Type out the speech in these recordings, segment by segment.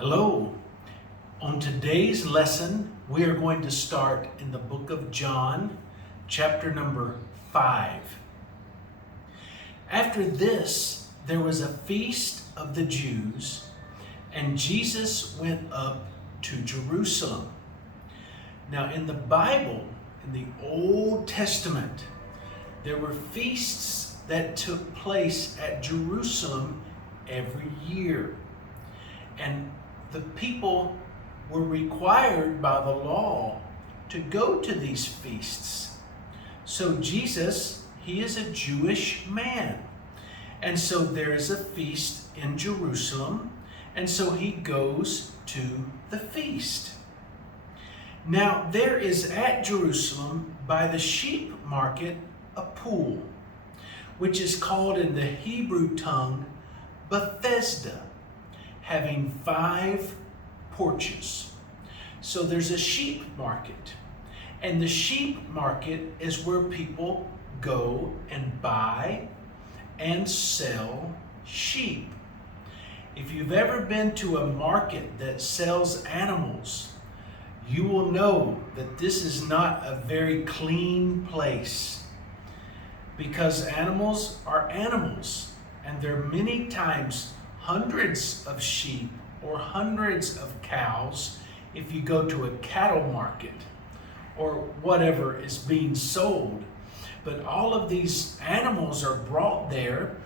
Hello. On today's lesson, we are going to start in the book of John, chapter number 5. After this, there was a feast of the Jews, and Jesus went up to Jerusalem. Now, in the Bible, in the Old Testament, there were feasts that took place at Jerusalem every year. And the people were required by the law to go to these feasts. So Jesus, he is a Jewish man. And so there is a feast in Jerusalem. And so he goes to the feast. Now there is at Jerusalem by the sheep market a pool, which is called in the Hebrew tongue Bethesda, having 5 porches. So there's a sheep market. And the sheep market is where people go and buy and sell sheep. If you've ever been to a market that sells animals, you will know that this is not a very clean place, because animals are animals, and there are many times hundreds of sheep or hundreds of cows if you go to a cattle market or whatever is being sold. But all of these animals are brought there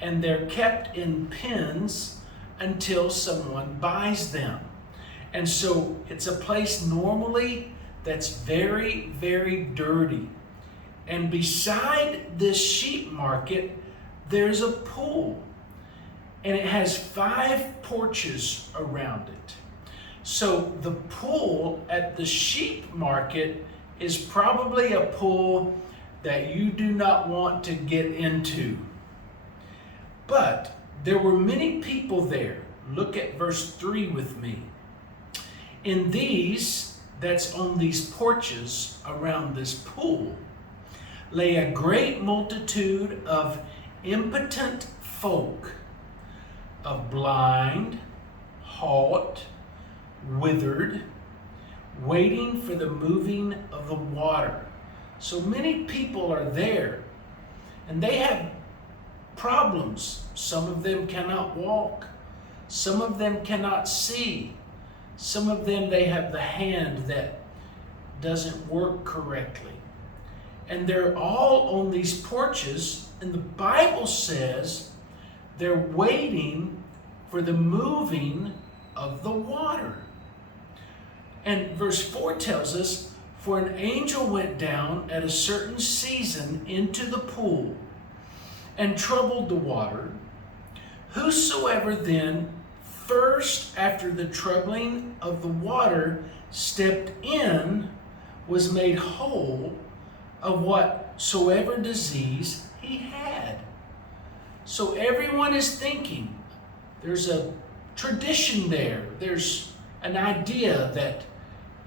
and they're kept in pens until someone buys them. And so it's a place normally that's very, very dirty. And beside this sheep market, there's a pool. And it has 5 porches around it. So the pool at the sheep market is probably a pool that you do not want to get into. But there were many people there. Look at verse 3 with me. In these, that's on these porches around this pool, lay a great multitude of impotent folk, of blind, halt, withered, waiting for the moving of the water. So many people are there, and they have problems. Some of them cannot walk. Some of them cannot see. Some of them, they have the hand that doesn't work correctly. And they're all on these porches, and the Bible says they're waiting for the moving of the water. And verse 4 tells us, for an angel went down at a certain season into the pool and troubled the water. Whosoever then first after the troubling of the water stepped in was made whole of whatsoever disease he had. So everyone is thinking, there's a tradition there. There's an idea that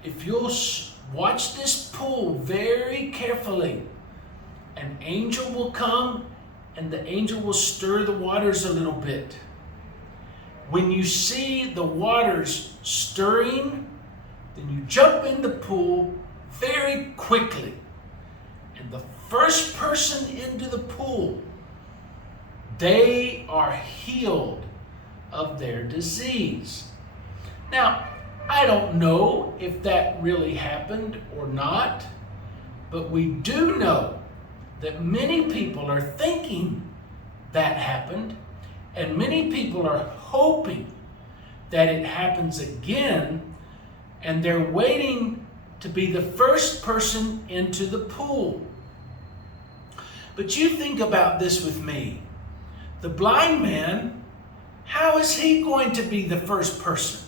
if you'll watch this pool very carefully, an angel will come and the angel will stir the waters a little bit. When you see the waters stirring, then you jump in the pool very quickly. And the first person into the pool, they are healed of their disease. Now, I don't know if that really happened or not, but we do know that many people are thinking that happened, and many people are hoping that it happens again, and they're waiting to be the first person into the pool. But you think about this with me. The blind man, how is he going to be the first person?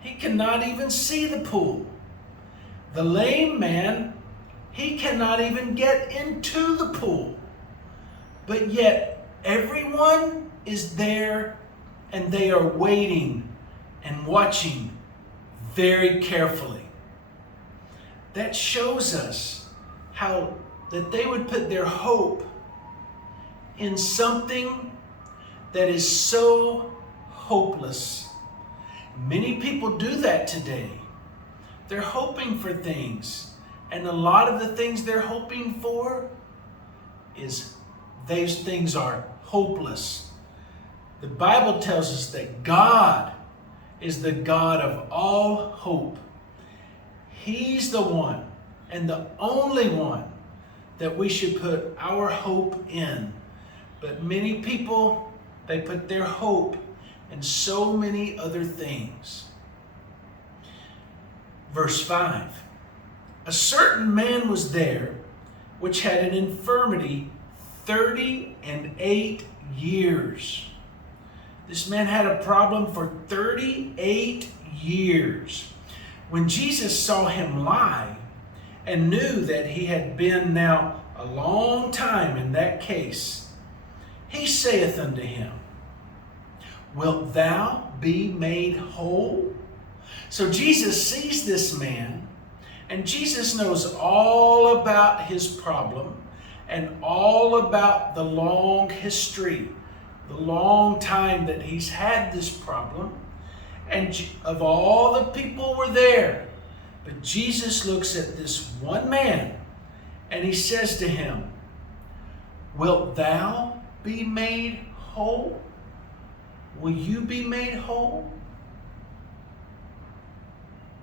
He cannot even see the pool. The lame man, he cannot even get into the pool. But yet, everyone is there and they are waiting and watching very carefully. That shows us how that they would put their hope in something that is so hopeless. Many people do that today. They're hoping for things. And a lot of the things they're hoping for is those things are hopeless. The Bible tells us that God is the God of all hope. He's the one and the only one that we should put our hope in. But many people, they put their hope in so many other things. Verse 5. A certain man was there which had an infirmity 38 years. This man had a problem for 38 years. When Jesus saw him lie and knew that he had been now a long time in that case, he saith unto him, Wilt thou be made whole? So Jesus sees this man, and Jesus knows all about his problem and all about the long history, the long time that he's had this problem. And of all the people were there, but Jesus looks at this one man and he says to him, Wilt thou be made whole? Will you be made whole?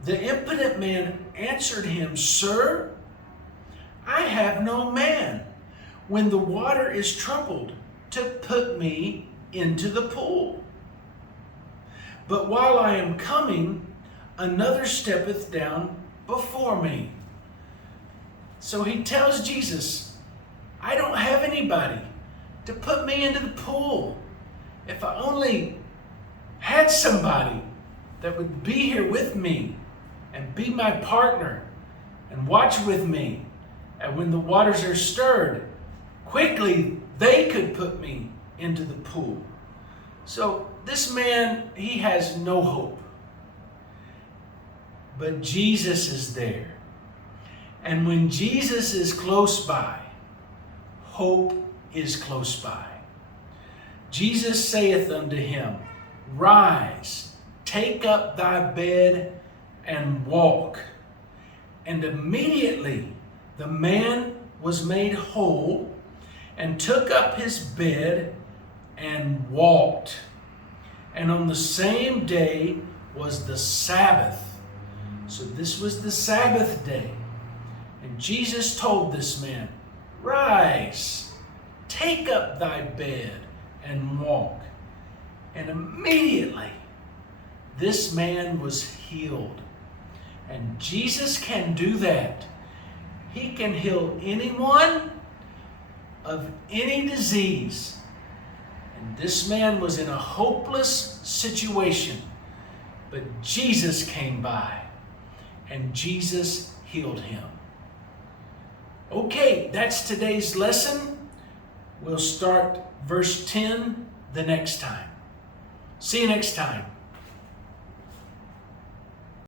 The impotent man answered him, Sir, I have no man when the water is troubled to put me into the pool. But while I am coming, another steppeth down before me. So he tells Jesus, I don't have anybody to put me into the pool. If I only had somebody that would be here with me and be my partner and watch with me, and when the waters are stirred, quickly they could put me into the pool. So this man, he has no hope. But Jesus is there. And when Jesus is close by, hope is close by. Jesus saith unto him, Rise, take up thy bed, and walk. And immediately the man was made whole, and took up his bed, and walked. And on the same day was the Sabbath. So this was the Sabbath day. And Jesus told this man, Rise, take up thy bed, and walk. And immediately this man was healed. And Jesus can do that. He can heal anyone of any disease. And this man was in a hopeless situation, but Jesus came by and Jesus healed him. Okay, that's today's lesson. We'll start verse 10 the next time. See you next time.